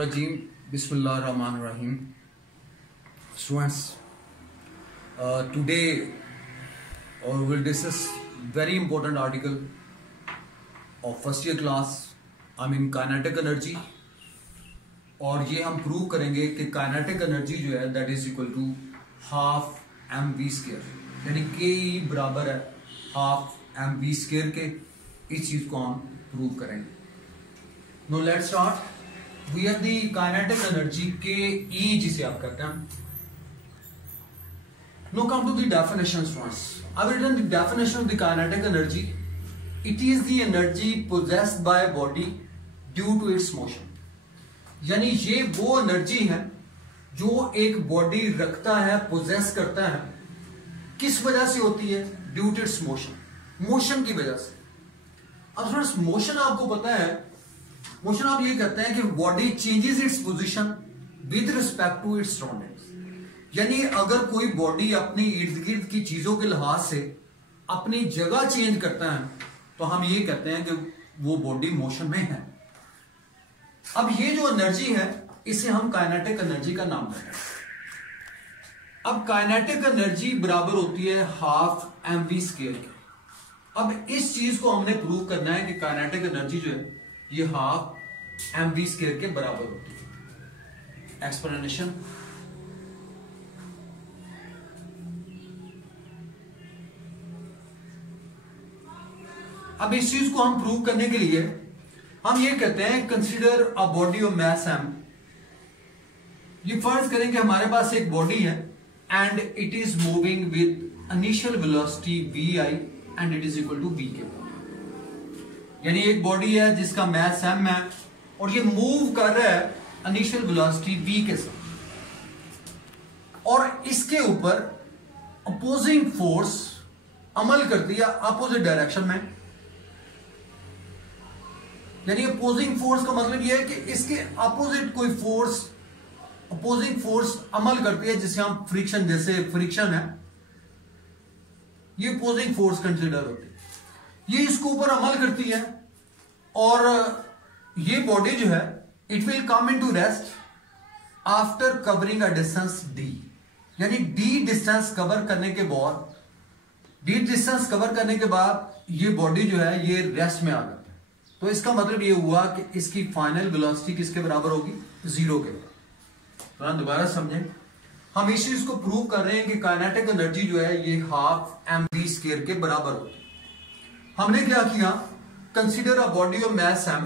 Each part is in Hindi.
Rajim, Bismillahirrahmanirrahim. Students, today we will discuss very important article of first year class. I mean kinetic energy. और ये हम प्रूव करेंगे कि काइनेटिक एनर्जी जो है that is equal to half M V square, यानी के ई बराबर है हाफ एम वी स्केयर के। इस चीज को हम प्रूव करेंगे। Now let's start. We have the kinetic energy K E जिसे आप कहते हैं। Now come to the definition students. I will written the definition of the kinetic energy. It is the energy possessed by body due to its motion. यानी ये वो एनर्जी है जो एक बॉडी रखता है, पोजेस करता है। किस वजह से होती है? Due to its motion, motion की वजह से। अब फ्रेंड्स मोशन आपको पता है, मोशन आप ये कहते हैं कि body changes its position with respect to its surroundings. यानी अगर कोई बॉडी अपनी इर्द गिर्द की चीजों के लिहाज से अपनी जगह चेंज करता है तो हम ये कहते हैं कि वो बॉडी मोशन में है। अब ये जो एनर्जी है इसे हम काइनेटिक एनर्जी का नाम देते हैं। अब काइनेटिक एनर्जी बराबर होती है हाफ एम वी स्केयर के। अब इस चीज को हमने प्रूव करना है कि काइनेटिक एनर्जी जो है ये हाफ एम वी स्केयर के बराबर होती है। एक्सप्लेनेशन। अब इस चीज को हम प्रूव करने के लिए हम ये कहते हैं consider a body of mass M. ये फर्ज करें कि हमारे पास एक बॉडी है and it is moving with initial velocity V I and it is equal to V के। यानी एक बॉडी है जिसका मैस एम है और ये मूव कर रहा है इनिशियल वेलोसिटी वी के साथ, और इसके ऊपर अपोजिंग फोर्स अमल करती है अपोजिट डायरेक्शन में। यानी अपोजिंग फोर्स का मतलब यह है कि इसके अपोजिट कोई फोर्स, अपोजिंग फोर्स अमल करती है जिसे हम फ्रिक्शन, जैसे फ्रिक्शन है, ये अपोजिंग फोर्स कंसिडर होती है। ये इसके ऊपर अमल करती है और ये बॉडी जो है it will come into rest after covering a distance D. यानी डी डिस्टेंस कवर करने के बाद, डी डिस्टेंस कवर करने के बाद ये बॉडी जो है ये रेस्ट में आ जाती है। तो इसका मतलब ये हुआ कि इसकी फाइनल वेलोसिटी किसके बराबर होगी? जीरो के बराबर। तो दोबारा समझें, हम इस चीज को प्रूव कर रहे हैं कि काइनेटिक एनर्जी जो है ये हाफ एम वी स्केयर के बराबर होती है। हमने क्या किया? Consider a body of mass M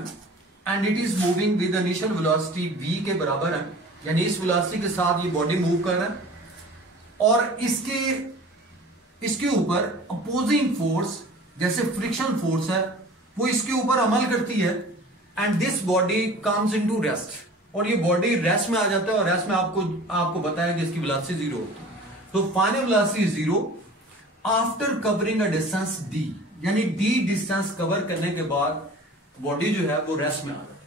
and it is moving with initial velocity V के बराबर है। यानी इस वेलोसिटी के साथ ये बॉडी मूव कर रहा है और इसके ऊपर अपोजिंग फोर्स जैसे फ्रिक्शन फोर्स है वो इसके ऊपर अमल करती है and this body comes into rest, और ये बॉडी रेस्ट में आ जाता है। और रेस्ट में आपको पता है कि इसकी वेलोसिटी जीरो होती है। तो final velocity zero after covering a distance D. यानी डी डिस्टेंस कवर करने के बाद बॉडी जो है वो रेस्ट में आ जाती है।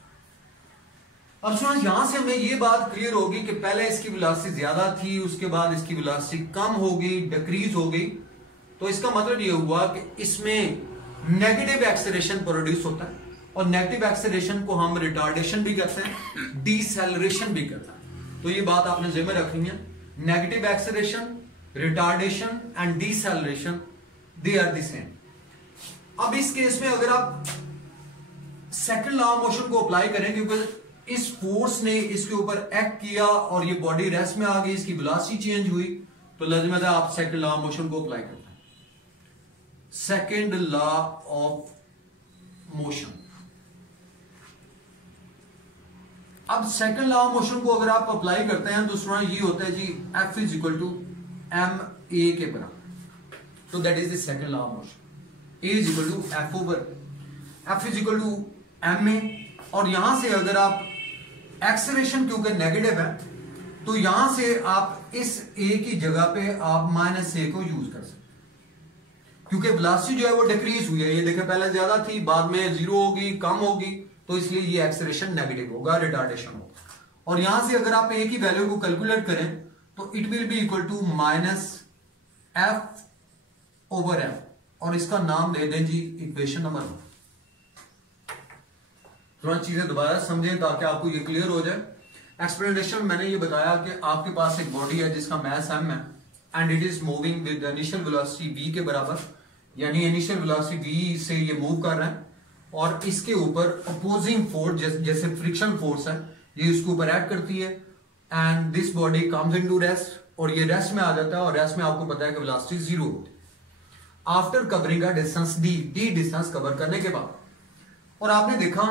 अब सुनो, यहां से हमें ये बात क्लियर होगी कि पहले इसकी वेलोसिटी ज्यादा थी, उसके बाद इसकी वेलोसिटी कम हो गई, डिक्रीज हो गई। तो इसका मतलब ये हुआ कि इसमें नेगेटिव एक्सेलरेशन प्रोड्यूस होता है, और नेगेटिव एक्सेलरेशन को हम रिटार्डेशन भी कहते हैं, डिसेलरेशन भी कहते हैं। तो ये बात आपने ज़हन में रखनी है। Negative acceleration, retardation and deceleration they are the same. अब इस केस में अगर आप सेकंड लॉ ऑफ मोशन को अप्लाई करें, क्योंकि इस फोर्स ने इसके ऊपर एक्ट किया और ये बॉडी रेस्ट में आ गई, इसकी वेलोसिटी चेंज हुई, तो लाजिमत है आप सेकंड लॉ ऑफ मोशन को अप्लाई करते हैं। Second law of motion. अब सेकेंड लॉ ऑफ मोशन को अगर आप अप्लाई करते हैं तो सुना ये होता है जी F is equal to M A के बराबर। तो that is the second law of motion. A is equal to F over F is equal to M A. और यहां से अगर आप एक्सेलरेशन क्योंकि नेगेटिव है तो यहां से आप इस ए की जगह पे आप माइनस ए को यूज कर सकते, क्योंकि वेलोसिटी जो है वो डिक्रीज हुई है। ये देखें पहले ज्यादा थी, बाद में जीरो होगी, कम होगी, तो इसलिए ये एक्सेलरेशन नेगेटिव होगा, रिटार्डेशन होगा। और यहां से अगर आप ए की वैल्यू को कैलकुलेट करें तो it will be equal to minus F over M, और इसका नाम दे दें जी इक्वेशन नंबर 1। थोड़ा चीजें दोबारा समझें ताकि आपको ये क्लियर हो जाए। एक्सप्लेनेशन में मैंने ये बताया कि आपके पास एक बॉडी है जिसका मास m है and it is moving with initial velocity v के बराबर, यानी इनिशियल वेलोसिटी v से ये मूव कर रहा है और इसके ऊपर अपोजिंग फोर्स जैसे फ्रिक्शन फोर्स है ये इसके ऊपर एक्ट करती है and this body comes into rest और ये रेस्ट में आ जाता है और रेस्ट में आपको पता है कि वेलोसिटी 0 होती है after covering a distance d distance cover करने के बाद। और आपने देखा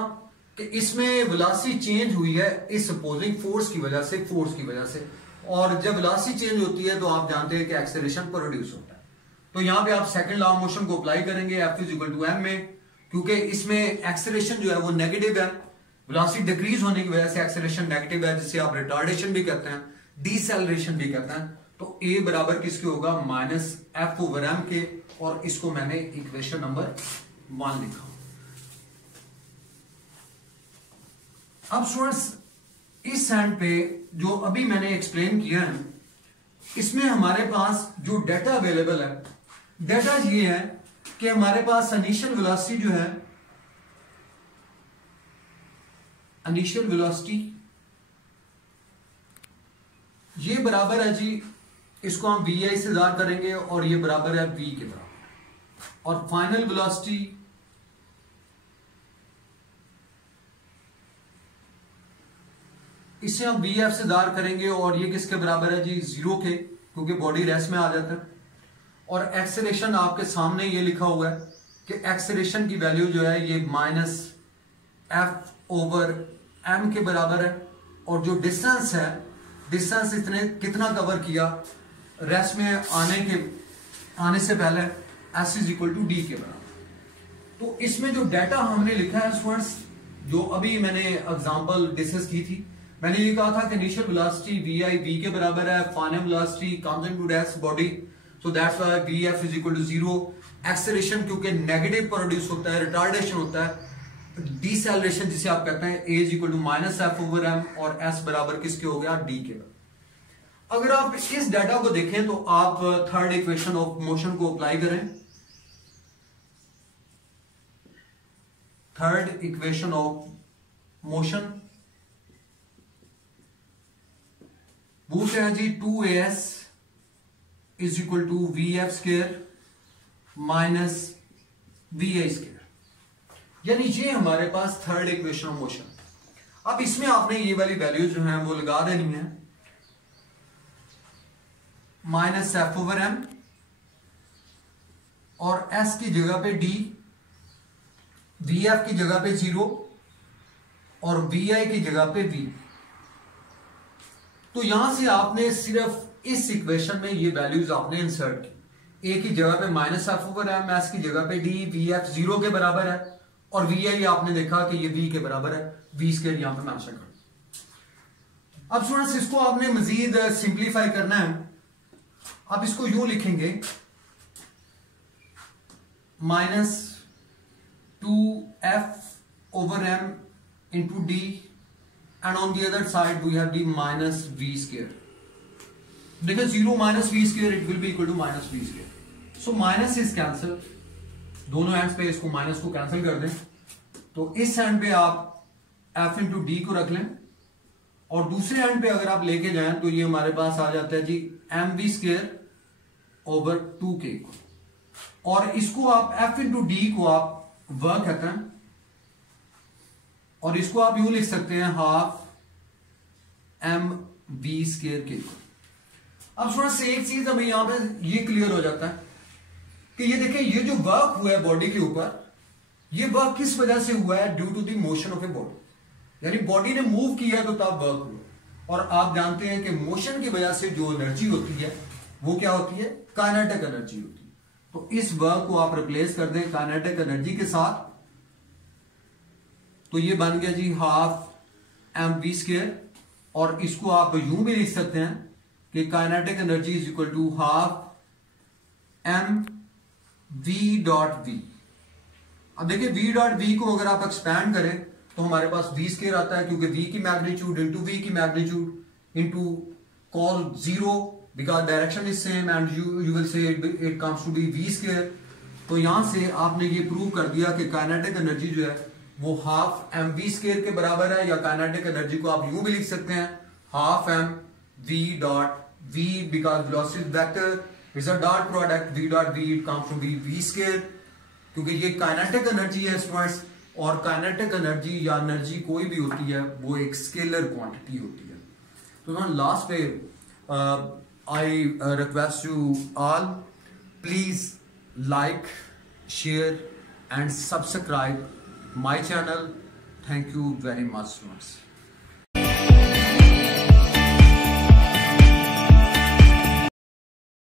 कि इसमें वेलोसिटी चेंज हुई है इस अपोजिंग फोर्स की वजह से और जब वेलोसिटी चेंज होती है तो आप जानते हैं कि एक्सेलरेशन प्रोड्यूस होता है। तो यहां पे आप सेकंड लॉ ऑफ मोशन को अप्लाई करेंगे F = m में, क्योंकि इसमें एक्सेलरेशन जो है वो नेगेटिव है, वेलोसिटी डिक्रीज होने की वजह से एक्सेलरेशन नेगेटिव है, जिसे आप रिटार्डेशन भी कहते हैं, डीसेलरेशन भी कहते हैं। तो A बराबर किसके होगा -F/m के, और इसको मैंने इक्वेशन नंबर 1 लिखा। अब स्टूडेंट्स इस हैंड पे जो अभी मैंने एक्सप्लेन किया है इसमें हमारे पास जो डाटा अवेलेबल है, डाटा ये है कि हमारे पास इनिशियल वेलोसिटी जो है, इनिशियल वेलोसिटी ये बराबर है जी, इसको हम vi से ज़ाहिर करेंगे और ये बराबर है v के बराबर, और फाइनल वेलोसिटी इसे हम vf से ज़ाहिर करेंगे और ये किसके बराबर है जी 0 के, क्योंकि बॉडी रेस्ट में आ जाता है। और एक्सेलरेशन आपके सामने ये लिखा हुआ है कि एक्सेलरेशन की वैल्यू जो है ये -F/m के बराबर है, और जो डिस्टेंस है, डिस्टेंस इसने कितना कवर किया रेस्ट में आने से पहले, S = d के बराबर। तो इसमें जो डाटा हमने लिखा है स्टूडेंट्स, जो अभी मैंने एग्जांपल डिस्कस की थी, मैंने ये कहा था कि इनिशियल वेलोसिटी v के बराबर है, final velocity comes into rest body, so that's why vf = 0। Acceleration क्योंकि नेगेटिव प्रोड्यूस होता है, रिटार्डेशन होता है, डीसेलरेशन जिसे आप कहते हैं A = -F/m, और S बराबर किसके हो गया d के बराबर। अगर आप इस डाटा को देखें तो आप थर्ड इक्वेशन ऑफ मोशन को अप्लाई करें। थर्ड इक्वेशन ऑफ मोशन वो क्या है जी, 2as = vf² - vi², यानी ये हमारे पास थर्ड इक्वेशन ऑफ मोशन। अब इसमें आपने ये वाली वैल्यू जो है वो लगा देनी है, -F/m और s की जगह पे d, vf की जगह पे 0 और vi की जगह पे v। तो यहां से आपने सिर्फ इस इक्वेशन में ये वैल्यूज आपने इंसर्ट की, a की जगह पे -F/m, s की जगह पे d, vf 0 के बराबर है, और vi आपने देखा कि ये v के बराबर है, v² यहां पे मेंशन कर। अब स्टूडेंट्स इसको आपने मजीद सिंप्लीफाई करना है। आप इसको यूं लिखेंगे -2f/m into d, and on the other side we have the -v²। देखिए 0 - v², it will be equal to -v²। so minus is cancel, दोनों एंड्स पे इसको माइनस को कैंसिल कर दें, तो इस एंड पे आप f into d को रख लें, और दूसरे एंड पे अगर आप लेके जाएं तो ये हमारे पास आ जाता है जी mv² over 2k, और इसको आप f into d को आप वर्क कहते हैं, और इसको आप यूं लिख सकते हैं ½ mv² के। अब थोड़ा सा एक चीज हमें यहां पे ये क्लियर हो जाता है कि ये देखिए, ये जो वर्क हुआ है बॉडी के ऊपर, ये वर्क किस वजह से हुआ है, due to the motion of a body, यानी बॉडी ने मूव किया तो तब वर्क हुआ। और आप जानते हैं कि मोशन की वजह से जो एनर्जी होती है वो क्या होती है, काइनेटिक एनर्जी होती है। तो इस वर्क को आप रिप्लेस कर दें काइनेटिक एनर्जी के साथ, तो ये बन गया जी ½ mv², और इसको आप यूं भी लिख सकते हैं कि kinetic energy is equal to ½ mv.v। अब देखिए v.v को अगर आप एक्सपैंड करें तो हमारे पास v² आता है, क्योंकि v की मैग्नीट्यूड इंटू v की magnitude into cos 0, because direction is same and you will say it comes to be v²। तो यहां से आपने ये प्रूव कर दिया कि काइनेटिक एनर्जी जो है वो हाफ एम वी स्केयर के बराबर है, या काइनेटिक एनर्जी को आप यूं भी लिख सकते हैं half M V dot V, because velocity vector is a dot product V dot V, it comes to be V square, क्योंकि ये काइनेटिक एनर्जी है स्टूडेंट्स, और काइनेटिक एनर्जी या एनर्जी कोई भी होती है वो एक स्केलर क्वांटिटी होती है। तो लास्ट पे I request you all, please like, share and subscribe my channel. Thank you very much.